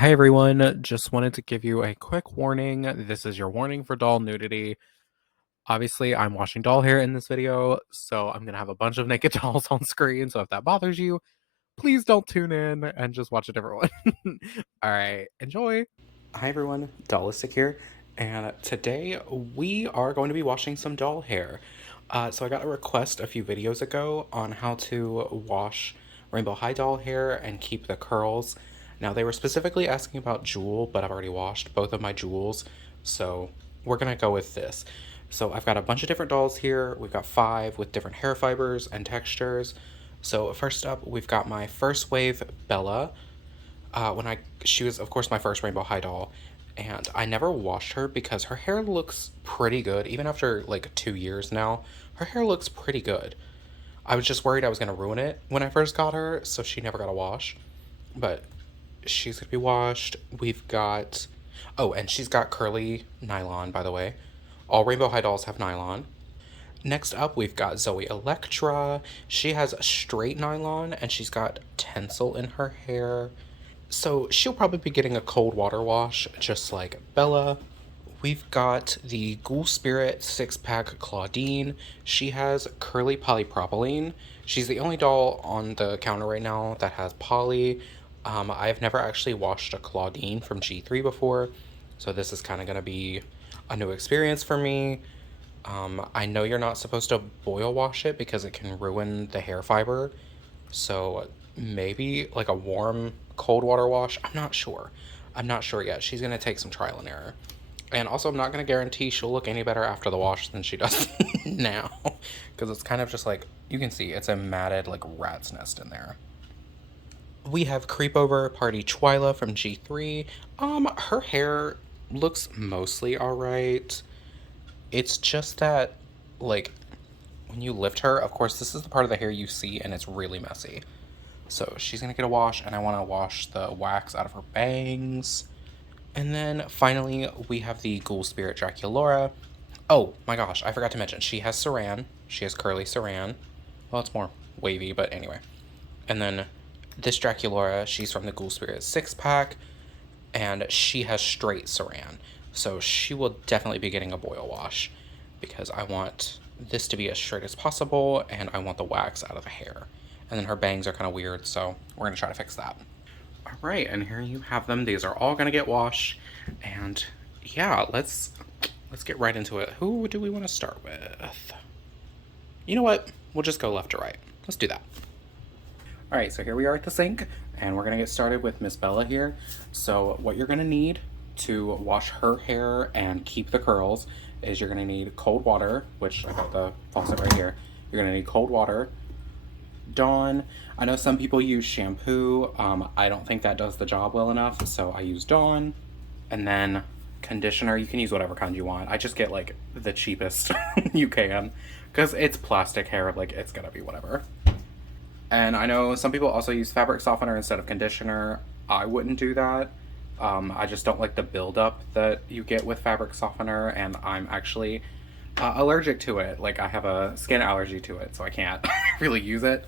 Hi everyone, just wanted to give you a quick warning. This is your warning for doll nudity. Obviously, I'm washing doll hair in this video, so I'm gonna have a bunch of naked dolls on screen. So if that bothers you, please don't tune in and just watch a different one. All right, enjoy. Hi everyone, Dollistic here, and today we are going to be washing some doll hair. So I got a request a few videos ago on how to wash rainbow high doll hair and keep the curls. Now they were specifically asking about Jewel, but I've already washed both of my Jewels, so we're gonna go with this. So I've got a bunch of different dolls here. We've got 5 with different hair fibers and textures. So first up, we've got my first wave Bella. She was of course my first rainbow high doll, and I never washed her because her hair looks pretty good even after like 2 years now. Her hair looks pretty good. I was just worried I was gonna ruin it when I first got her, so she never got a wash. But she's gonna be washed. We've got, oh, and she's got curly nylon, by the way. All rainbow high dolls have nylon. Next up, we've got Zoe Electra. She has straight nylon and she's got tinsel in her hair. So she'll probably be getting a cold water wash, just like Bella. We've got the Ghoul Spirit 6-pack Claudine. She has curly polypropylene. She's the only doll on the counter right now that has poly. I've never actually washed a Claudine from G3 before, so this is kind of going to be a new experience for me. I know you're not supposed to boil wash it because it can ruin the hair fiber, so maybe like a warm cold water wash. I'm not sure. I'm not sure yet. She's going to take some trial and error. And also, I'm not going to guarantee she'll look any better after the wash than she does now. Because it's kind of just like, you can see, it's a matted, like, rat's nest in there. We have Creepover Party Twyla from G3. Her hair looks mostly alright. It's just that, like, when you lift her, of course, this is the part of the hair you see, and it's really messy. So she's going to get a wash, and I want to wash the wax out of her bangs. And then finally, we have the Ghoul Spirit Draculaura. Oh my gosh, I forgot to mention, she has Saran. She has curly Saran. Well, it's more wavy, but anyway. And then this Draculaura, she's from the Ghoul Spirit 6-pack, and she has straight Saran. So she will definitely be getting a boil wash because I want this to be as straight as possible, and I want the wax out of the hair. And then her bangs are kind of weird, so we're going to try to fix that. All right, and here you have them. These are all gonna get washed, and yeah, let's get right into it. Who do we want to start with? You know what? We'll just go left to right. Let's do that. All right, so here we are at the sink, and we're gonna get started with Miss Bella here. So what you're gonna need to wash her hair and keep the curls is you're gonna need cold water, which I got the faucet right here. You're gonna need cold water, Dawn. I know some people use shampoo. I don't think that does the job well enough, so I use Dawn. And then conditioner, you can use whatever kind you want. I just get like the cheapest you can, because it's plastic hair, like it's gonna be whatever. And I know some people also use fabric softener instead of conditioner. I wouldn't do that. I just don't like the buildup that you get with fabric softener, and I'm actually allergic to it. Like I have a skin allergy to it, so I can't really use it.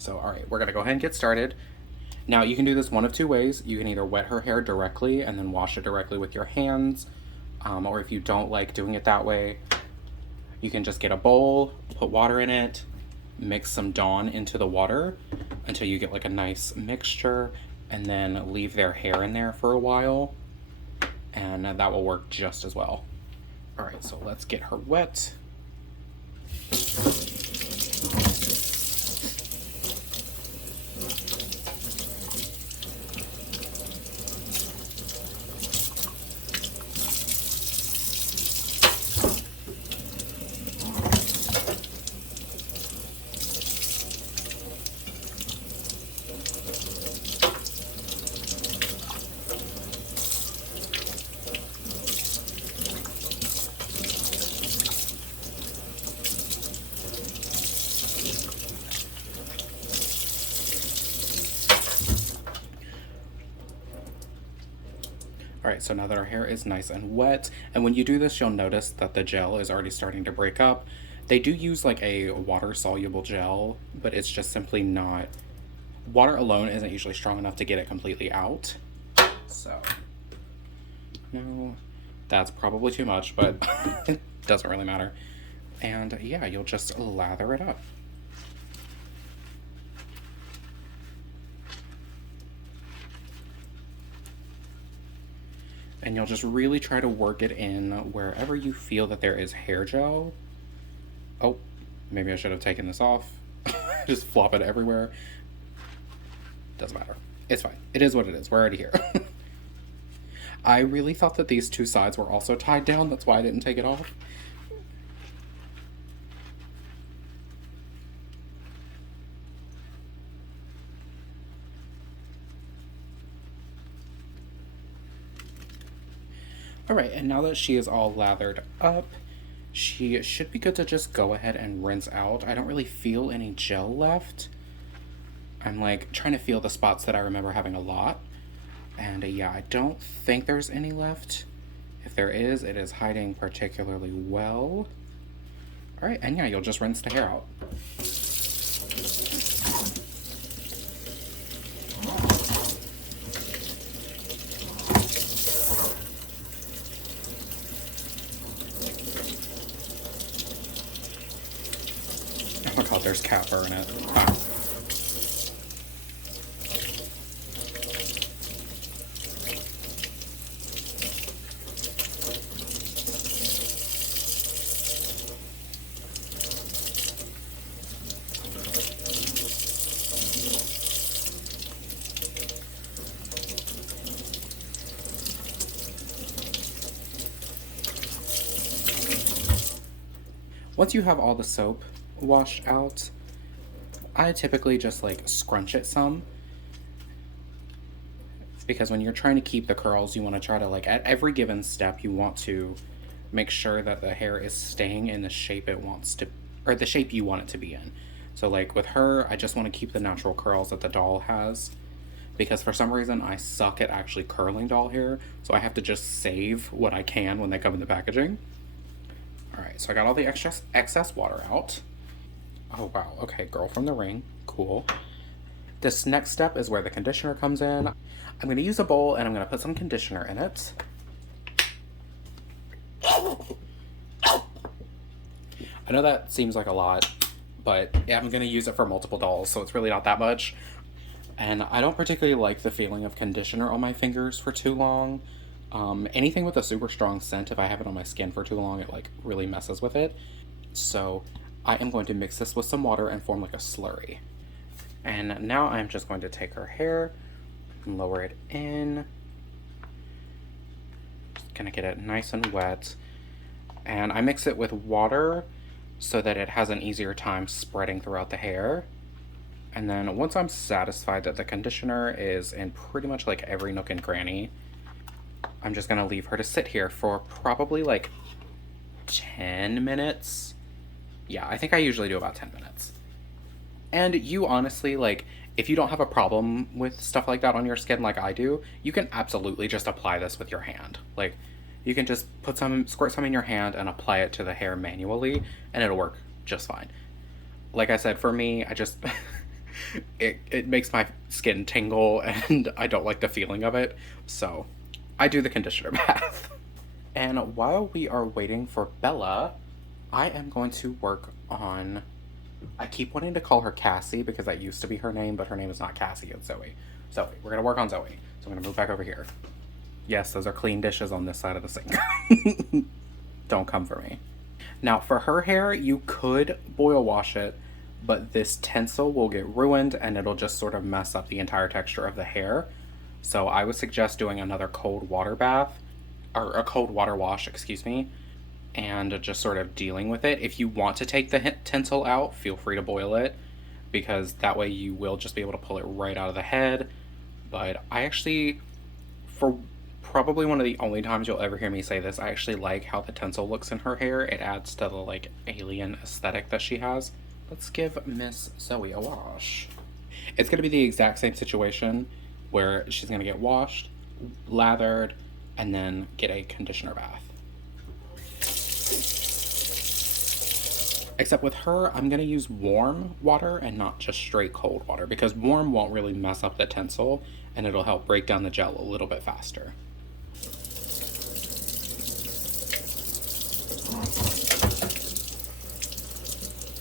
So, all right, we're gonna go ahead and get started. Now, you can do this one of two ways. You can either wet her hair directly and then wash it directly with your hands, or if you don't like doing it that way, you can just get a bowl, put water in it, mix some Dawn into the water until you get like a nice mixture, and then leave their hair in there for a while, and that will work just as well. All right, so let's get her wet. All right, so now that our hair is nice and wet, and when you do this, you'll notice that the gel is already starting to break up. They do use like a water-soluble gel, but it's just simply not, water alone isn't usually strong enough to get it completely out. So, no, that's probably too much, but it doesn't really matter. And yeah, you'll just lather it up. And you'll just really try to work it in wherever you feel that there is hair gel. Oh, maybe I should have taken this off. Just flop it everywhere. Doesn't matter. It's fine. It is what it is. We're already here. I really thought that these two sides were also tied down. That's why I didn't take it off. Alright, and now that she is all lathered up, she should be good to just go ahead and rinse out. I don't really feel any gel left. I'm like trying to feel the spots that I remember having a lot. And yeah, I don't think there's any left. If there is, it is hiding particularly well. Alright, and yeah, you'll just rinse the hair out. Oh my god, there's cat fur in it. Ah. Once you have all the soap washed out, I typically just like scrunch it some, because when you're trying to keep the curls, you want to try to like at every given step you want to make sure that the hair is staying in the shape it wants to, or the shape you want it to be in. So like with her, I just want to keep the natural curls that the doll has, because for some reason I suck at actually curling doll hair, so I have to just save what I can when they come in the packaging. Alright, so I got all the excess water out. Oh wow, okay, girl from the ring. Cool. This next step is where the conditioner comes in. I'm going to use a bowl and I'm going to put some conditioner in it. I know that seems like a lot, but yeah, I'm going to use it for multiple dolls, so it's really not that much. And I don't particularly like the feeling of conditioner on my fingers for too long. Anything with a super strong scent, if I have it on my skin for too long, it like really messes with it. So I am going to mix this with some water and form like a slurry. And now I'm just going to take her hair and lower it in. Just gonna get it nice and wet. And I mix it with water so that it has an easier time spreading throughout the hair. And then once I'm satisfied that the conditioner is in pretty much like every nook and cranny, I'm just gonna leave her to sit here for probably like 10 minutes. Yeah, I think I usually do about 10 minutes. And you honestly, like, if you don't have a problem with stuff like that on your skin like I do, you can absolutely just apply this with your hand. Like, you can just squirt some in your hand and apply it to the hair manually, and it'll work just fine. Like I said, for me, I just, it makes my skin tingle, and I don't like the feeling of it, so I do the conditioner bath. And while we are waiting for Bella, I am going to work on, I keep wanting to call her Cassie because that used to be her name, but her name is not Cassie, it's Zoe. Zoe, we're gonna work on Zoe. So I'm gonna move back over here. Yes, those are clean dishes on this side of the sink. Don't come for me. Now for her hair, you could boil wash it, but this tinsel will get ruined and it'll just sort of mess up the entire texture of the hair. So I would suggest doing another cold water bath, or a cold water wash, excuse me, and just sort of dealing with it. If you want to take the tinsel out, feel free to boil it, because that way you will just be able to pull it right out of the head. But I actually, for probably one of the only times you'll ever hear me say this, I actually like how the tinsel looks in her hair. It adds to the like alien aesthetic that she has. Let's give Miss Zoe a wash. It's gonna be the exact same situation where she's gonna get washed, lathered, and then get a conditioner bath. Except with her, I'm going to use warm water and not just straight cold water, because warm won't really mess up the tinsel and it'll help break down the gel a little bit faster.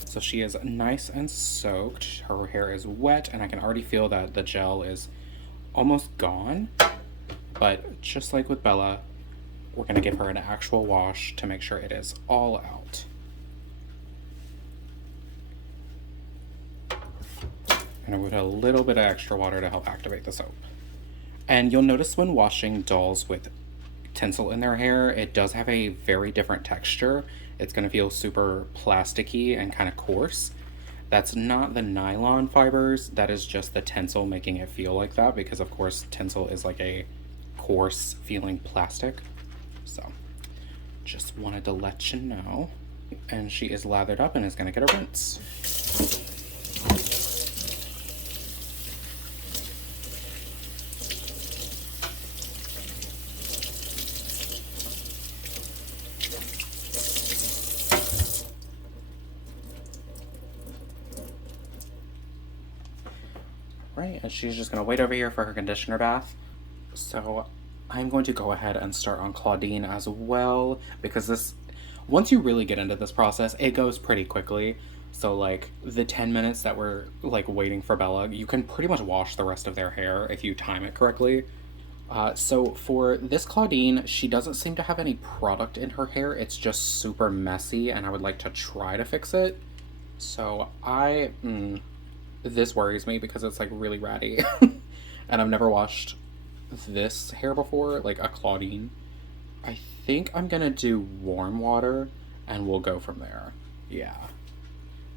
So she is nice and soaked. Her hair is wet, and I can already feel that the gel is almost gone. But just like with Bella, we're going to give her an actual wash to make sure it is all out. And I put a little bit of extra water to help activate the soap. And you'll notice when washing dolls with tinsel in their hair, it does have a very different texture. It's going to feel super plasticky and kind of coarse. That's not the nylon fibers, that is just the tinsel making it feel like that, because of course tinsel is like a coarse feeling plastic. So just wanted to let you know. And she is lathered up and is going to get a rinse. Right, and she's just going to wait over here for her conditioner bath. So I'm going to go ahead and start on Claudine as well, because this, once you really get into this process, it goes pretty quickly. So like the 10 minutes that we're like waiting for Bella, you can pretty much wash the rest of their hair if you time it correctly. So for this Claudine, she doesn't seem to have any product in her hair. It's just super messy, and I would like to try to fix it. So this worries me because it's like really ratty. And I've never washed this hair before, like a Claudine. I think I'm gonna do warm water and we'll go from there. Yeah.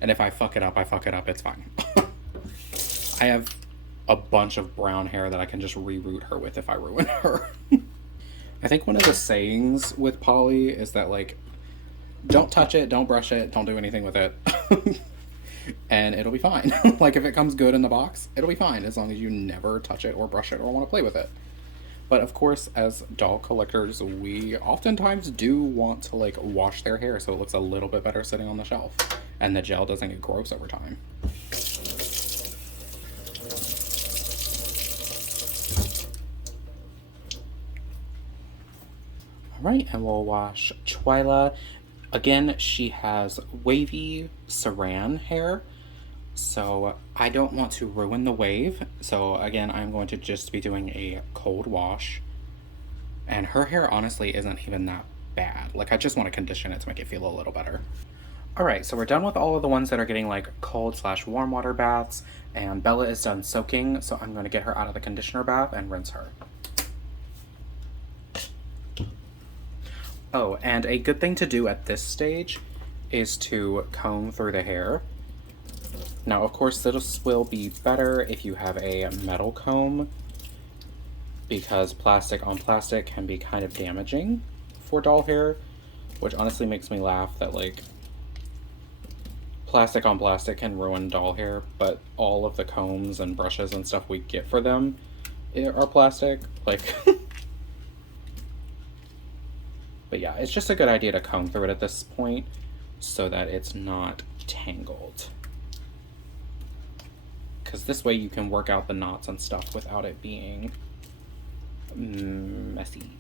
And if I fuck it up, I fuck it up. It's fine. I have a bunch of brown hair that I can just reroot her with if I ruin her. I think one of the sayings with Polly is that, like, don't touch it, don't brush it, don't do anything with it. And it'll be fine. Like, if it comes good in the box, it'll be fine as long as you never touch it or brush it or want to play with it. But of course, as doll collectors, we oftentimes do want to, like, wash their hair so it looks a little bit better sitting on the shelf and the gel doesn't get gross over time. Alright, and we'll wash Twyla. Again, she has wavy saran hair, so I don't want to ruin the wave. So again, I'm going to just be doing a cold wash. And her hair honestly isn't even that bad. Like, I just want to condition it to make it feel a little better. Alright, so we're done with all of the ones that are getting like cold/warm water baths, and Bella is done soaking, so I'm going to get her out of the conditioner bath and rinse her. Oh, and a good thing to do at this stage is to comb through the hair. Now, of course, this will be better if you have a metal comb, because plastic on plastic can be kind of damaging for doll hair, which honestly makes me laugh that, like, plastic on plastic can ruin doll hair, but all of the combs and brushes and stuff we get for them are plastic. Like... But yeah, it's just a good idea to comb through it at this point so that it's not tangled. Because this way you can work out the knots and stuff without it being messy.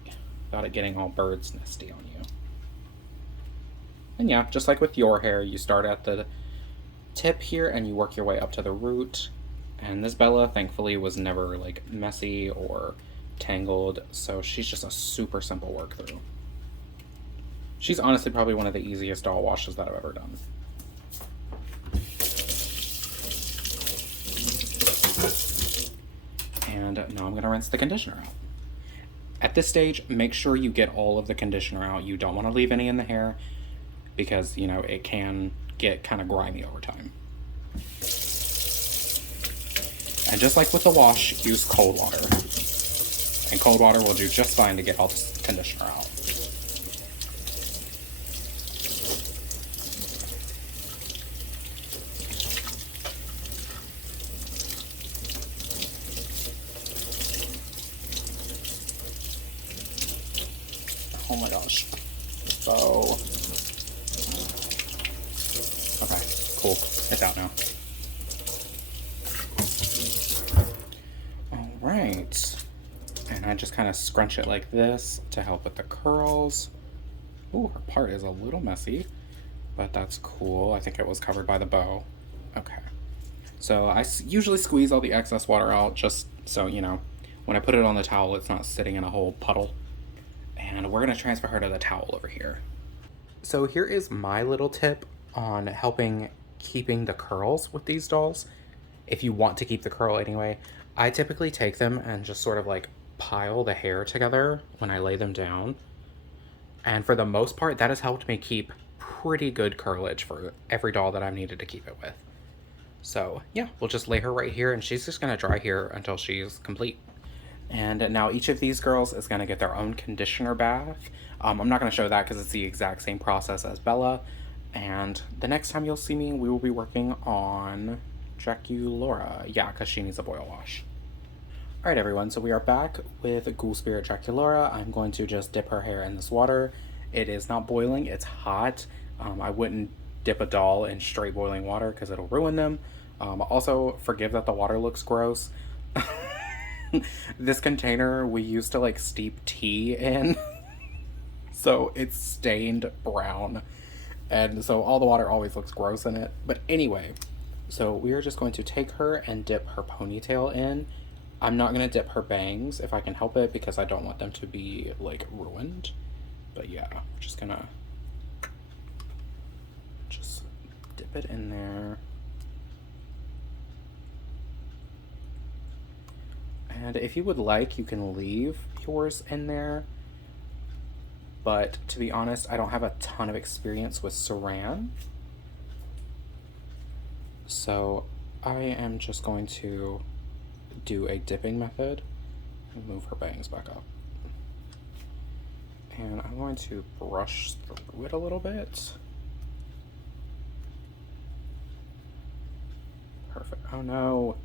Without it getting all bird's nesty on you. And yeah, just like with your hair, you start at the tip here and you work your way up to the root. And this Bella, thankfully, was never like messy or tangled, so she's just a super simple work through. She's honestly probably one of the easiest doll washes that I've ever done. And now I'm going to rinse the conditioner out. At this stage, make sure you get all of the conditioner out. You don't want to leave any in the hair because, you know, it can get kind of grimy over time. And just like with the wash, use cold water. And cold water will do just fine to get all the conditioner out. Oh my gosh. So... cool. It's out now. All right. And I just kind of scrunch it like this to help with the curls. Ooh, her part is a little messy, but that's cool. I think it was covered by the bow. Okay. So I usually squeeze all the excess water out just so, when I put it on the towel, it's not sitting in a whole puddle. And we're going to transfer her to the towel over here. So here is my little tip on helping keeping the curls with these dolls. If you want to keep the curl anyway, I typically take them and just sort of like pile the hair together when I lay them down. And for the most part, that has helped me keep pretty good curlage for every doll that I've needed to keep it with. So yeah, we'll just lay her right here and she's just gonna dry here until she's complete. And now each of these girls is gonna get their own conditioner bath. I'm not gonna show that because it's the exact same process as Bella. And the next time you'll see me, we will be working on Draculaura. Yeah, because she needs a boil wash. Alright everyone, so we are back with Ghoul Spirit Draculaura. I'm going to just dip her hair in this water. It is not boiling, it's hot. I wouldn't dip a doll in straight boiling water because it'll ruin them. Also, forgive that the water looks gross. This container we used to like steep tea in. So it's stained brown. And so all the water always looks gross in it. But anyway, so we are just going to take her and dip her ponytail in. I'm not going to dip her bangs if I can help it because I don't want them to be like ruined. But yeah, we're just gonna just dip it in there. And if you would like, you can leave yours in there. But to be honest, I don't have a ton of experience with Saran. So I am just going to do a dipping method and move her bangs back up. And I'm going to brush through it a little bit. Perfect. Oh no.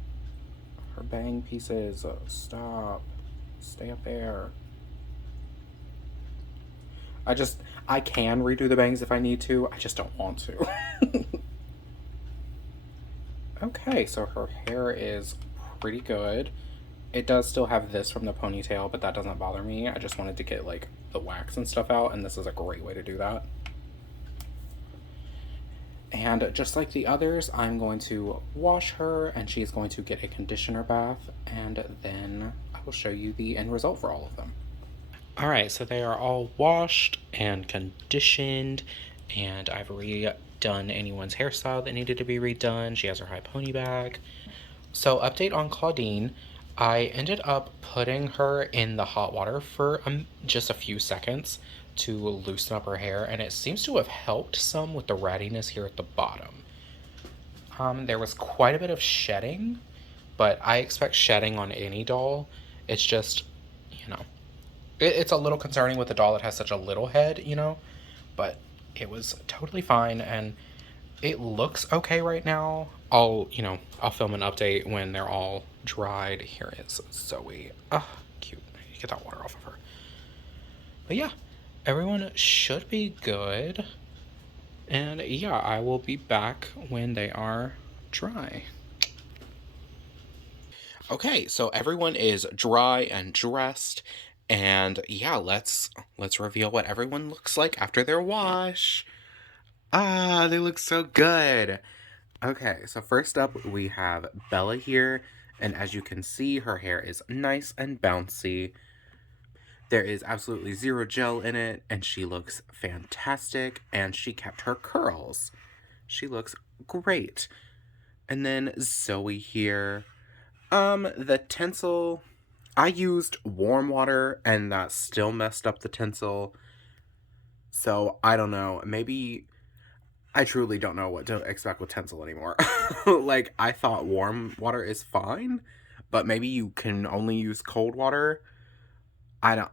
Her bang pieces. Stop. Stay up there. I can redo the bangs if I need to. I just don't want to. Okay, so her hair is pretty good. It does still have this from the ponytail, but that doesn't bother me. I just wanted to get like the wax and stuff out, and this is a great way to do that. And just like the others, I'm going to wash her and she's going to get a conditioner bath, and then I will show you the end result for all of them. All right, so they are all washed and conditioned, and I've redone anyone's hairstyle that needed to be redone. She has her high pony back. So, update on Claudine. I ended up putting her in the hot water for just a few seconds to loosen up her hair, and it seems to have helped some with the rattiness here at the bottom. There was quite a bit of shedding, but I expect shedding on any doll. It's just, you know, it's a little concerning with a doll that has such a little head, but it was totally fine, and it looks okay right now. I'll film an update when they're all dried. Here is Zoe. Ah, cute. Get that water off of her. But yeah, everyone should be good. And yeah, I will be back when they are dry. Okay, so everyone is dry and dressed, and yeah, let's reveal what everyone looks like after their wash. Ah, they look so good. Okay, so first up we have Bella here, and as you can see, her hair is nice and bouncy. There is absolutely zero gel in it, and she looks fantastic, and she kept her curls. She looks great. And then Zoe here. The tinsel, I used warm water and that still messed up the tinsel. So I don't know. Maybe I truly don't know what to expect with tinsel anymore. Like, I thought warm water is fine, but maybe you can only use cold water. I don't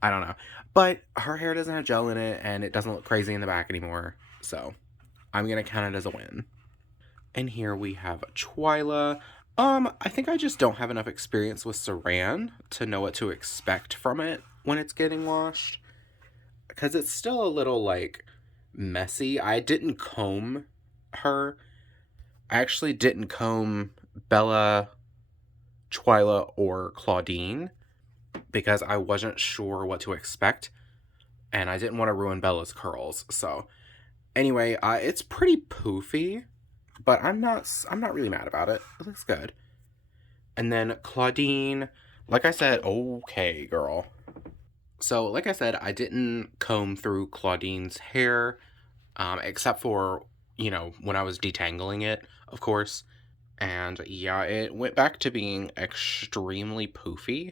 I don't know. But her hair doesn't have gel in it and it doesn't look crazy in the back anymore. So I'm gonna count it as a win. And here we have Twyla. I think I just don't have enough experience with Saran to know what to expect from it when it's getting washed. Because it's still a little, like, messy. I didn't comb her, I actually didn't comb Bella, Twyla, or Claudine because I wasn't sure what to expect, and I didn't want to ruin Bella's curls. So anyway, it's pretty poofy, but I'm not really mad about it. It looks good. And then Claudine, like I said, okay, girl. So, like I said, I didn't comb through Claudine's hair, except for, when I was detangling it, of course. And yeah, it went back to being extremely poofy.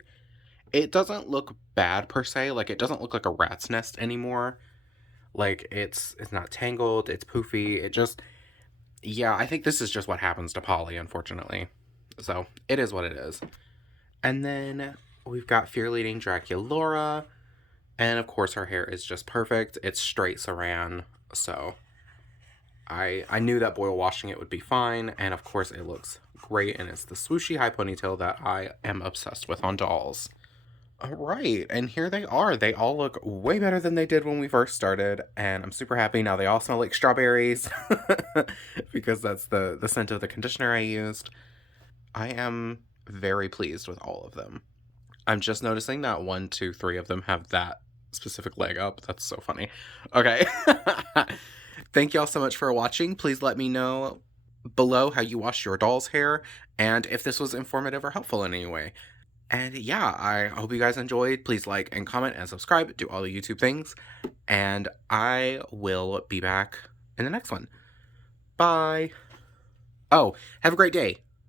It doesn't look bad per se, like it doesn't look like a rat's nest anymore. Like it's not tangled, it's poofy. It just yeah, I think this is just what happens to Polly, unfortunately. So, it is what it is. And then we've got Fear Leading Draculaura. And of course, her hair is just perfect. It's straight saran. So I knew that boil washing it would be fine. And of course, it looks great. And it's the swooshy high ponytail that I am obsessed with on dolls. All right, and here they are. They all look way better than they did when we first started, and I'm super happy. Now they all smell like strawberries because that's the scent of the conditioner I used. I am very pleased with all of them. I'm just noticing that one, two, three of them have that specific leg up. That's so funny. Okay. Thank y'all so much for watching. Please let me know below how you wash your doll's hair and if this was informative or helpful in any way. And yeah, I hope you guys enjoyed. Please like and comment and subscribe. Do all the YouTube things. And I will be back in the next one. Bye. Oh, have a great day.